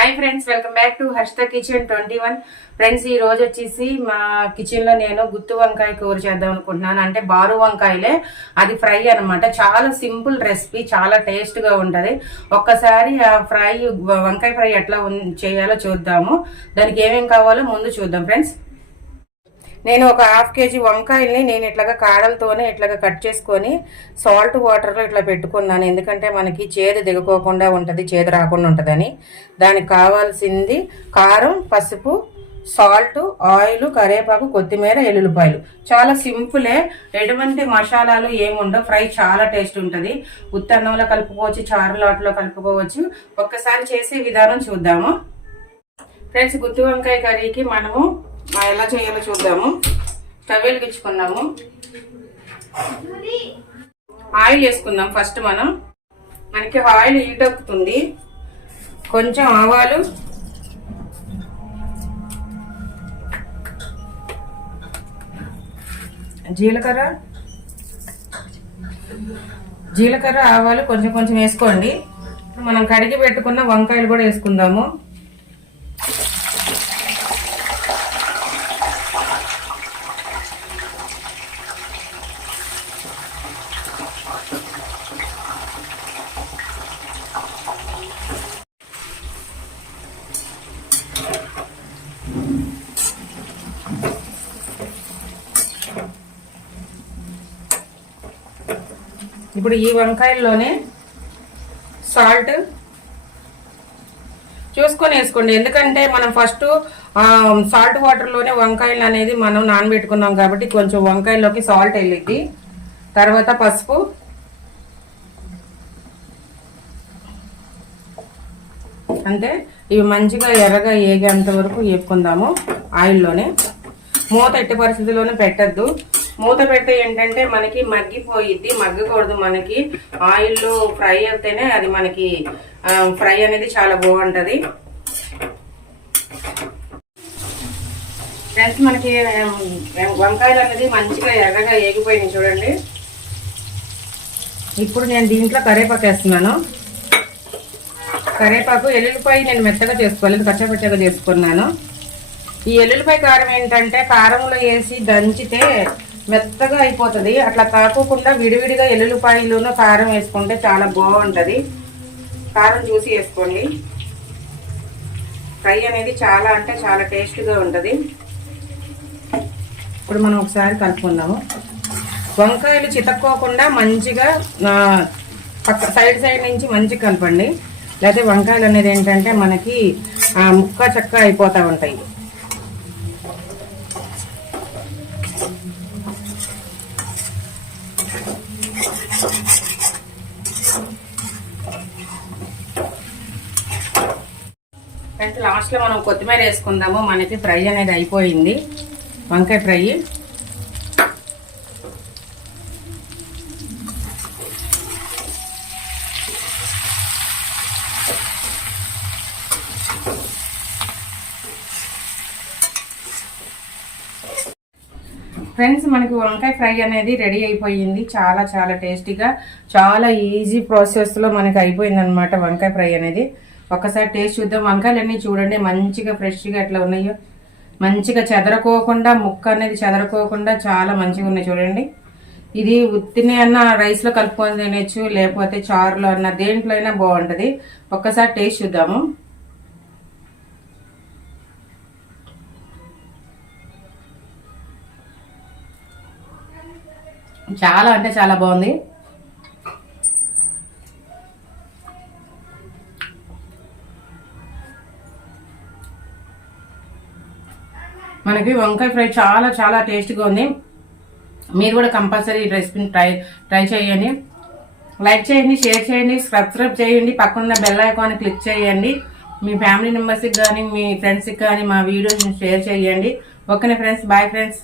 Hi friends, welcome back to Harshita kitchen 21. Friends, ఈ రోజు వచ్చేసి మా కిచెన్ లో నేను గుత్తి వంకాయ కూర చేద్దాం అనుకుంటున్నాను. అంటే బారు వంకాయలే, అది ఫ్రై అనమాట. చాలా సింపుల్ రెసిపీ, చాలా టేస్ట్ గా ఉంటది. ఒక్కసారి ఆ ఫ్రై వంకాయ ఫ్రై ఎట్లా చేయాలో చూద్దాము. దానికి ఏమేం కావాలో ముందు చూద్దాం ఫ్రెండ్స్. నేను ఒక హాఫ్ కేజీ వంకాయల్ని నేను ఇట్లాగా కాడలతోనే ఇట్లాగా కట్ చేసుకొని సాల్ట్ వాటర్లో ఇట్లా పెట్టుకున్నాను. ఎందుకంటే మనకి చేదు దిగకోకుండా ఉంటుంది, చేదు రాకుండా ఉంటుందని. దానికి కావాల్సింది కారం, పసుపు, సాల్ట్, ఆయిల్, కరివేపాకు, కొత్తిమీర, ఎల్లుల్లిపాయలు. చాలా సింపులే, ఎటువంటి మసాలాలు ఏముండవు. ఫ్రై చాలా టేస్ట్ ఉంటుంది. ఉత్తన్నంలో కలుపుకోవచ్చు, చారులాట్లో కలుపుకోవచ్చు. ఒక్కసారి చేసే విధానం చూద్దాము ఫ్రెండ్స్. గుత్తి వంకాయ కర్రీకి మనము ఎలా చేయాలో చూద్దాము. స్టవ్ వెలిగించుకున్నాము, ఆయిల్ వేసుకుందాం. ఫస్ట్ మనకి ఆయిల్ హీట్ ఎక్కుతుంది. కొంచెం ఆవాలు, జీలకర్ర, ఆవాలు కొంచెం కొంచెం వేసుకోండి. మనం కడిగి పెట్టుకున్న వంకాయలు కూడా వేసుకుందాము. ఇప్పుడు ఈ వంకాయల్లోనే సాల్ట్ చూసుకొని వేసుకోండి. ఎందుకంటే మనం ఫస్ట్ సాల్ట్ వాటర్లోనే వంకాయలు అనేది మనం నానబెట్టుకున్నాం కాబట్టి కొంచెం వంకాయల్లోకి సాల్ట్ వెళ్ళిద్ది. తర్వాత పసుపు, అంటే ఇవి మంచిగా ఎర్రగా ఏగేంత వరకు వేపుకుందాము ఆయిల్లోనే. మూత ఎట్టి పరిస్థితిలోనే పెట్టద్దు. మూత పెడితే ఏంటంటే మనకి మగ్గిపోయిద్ది, మగ్గకూడదు. మనకి ఆయిల్లో ఫ్రై అయితేనే అది మనకి ఫ్రై అనేది చాలా బాగుంటుంది ఫ్రెండ్స్. మనకి వంకాయలు అనేది మంచిగా ఎర్రగా ఏగిపోయినాయి చూడండి. ఇప్పుడు నేను దీంట్లో కరివేపాకు వేస్తున్నాను. కరివేపాకు, ఎల్లుల్లిపాయ నేను మెత్తగా చేసుకోలేదు, పచ్చపచ్చగా చేసుకున్నాను. ఈ ఎల్లుల్లిపాయ కారం ఏంటంటే కారంలో వేసి దంచితే మెత్తగా అయిపోతుంది. అట్లా కాకోకుండా విడివిడిగా ఎల్లుల్లిపాయలను కారం వేసుకుంటే చాలా బాగుంటుంది. కారం చూసి వేసుకోండి. ఫ్రై అనేది చాలా అంటే చాలా టేస్ట్గా ఉంటుంది. ఇప్పుడు మనం ఒకసారి కలుపుకుందాము. వంకాయలు చితక్కోకుండా మంచిగా సైడ్ నుంచి మంచిగా కలపండి. లేకపోతే వంకాయలు అనేది ఏంటంటే మనకి ముక్క చక్క అయిపోతూ ఉంటాయి. అంటే లాస్ట్లో మనం కొత్తిమీర వేసుకుందాము. మనకి ఫ్రై అనేది అయిపోయింది, వంకాయ ఫ్రై. ఫ్రెండ్స్, మనకి వంకాయ ఫ్రై అనేది రెడీ అయిపోయింది. చాలా చాలా టేస్టీగా, చాలా ఈజీ ప్రాసెస్లో మనకి అయిపోయింది అనమాట వంకాయ ఫ్రై అనేది. ఒక్కసారి టేస్ట్ చూద్దాం. వంకాయలన్నీ చూడండి మంచిగా ఫ్రెష్గా ఎట్లా ఉన్నాయో, మంచిగా చెదరకోకుండా, ముక్క అనేది చెదరకోకుండా చాలా మంచిగా ఉన్నాయి చూడండి. ఇది ఉత్తిని అన్న రైస్లో కలుపుకొని తినచ్చు, లేకపోతే చారులో అన్న దేంట్లో అయినా బాగుంటుంది. ఒక్కసారి టేస్ట్ చూద్దాము. చాలా అంటే చాలా బాగుంది. మనకి వంకాయ ఫ్రై చాలా చాలా టేస్ట్గా ఉంది. మీరు కూడా కంపల్సరీ ఈ రెసిపీని ట్రై చేయండి. లైక్ చేయండి, షేర్ చేయండి, సబ్స్క్రైబ్ చేయండి. పక్కన బెల్ ఐకాన్ క్లిక్ చేయండి. మీ ఫ్యామిలీ మెంబర్స్కి కానీ మీ ఫ్రెండ్స్కి కానీ మా వీడియోస్ని షేర్ చేయండి. ఓకేనా ఫ్రెండ్స్, బాయ్ ఫ్రెండ్స్.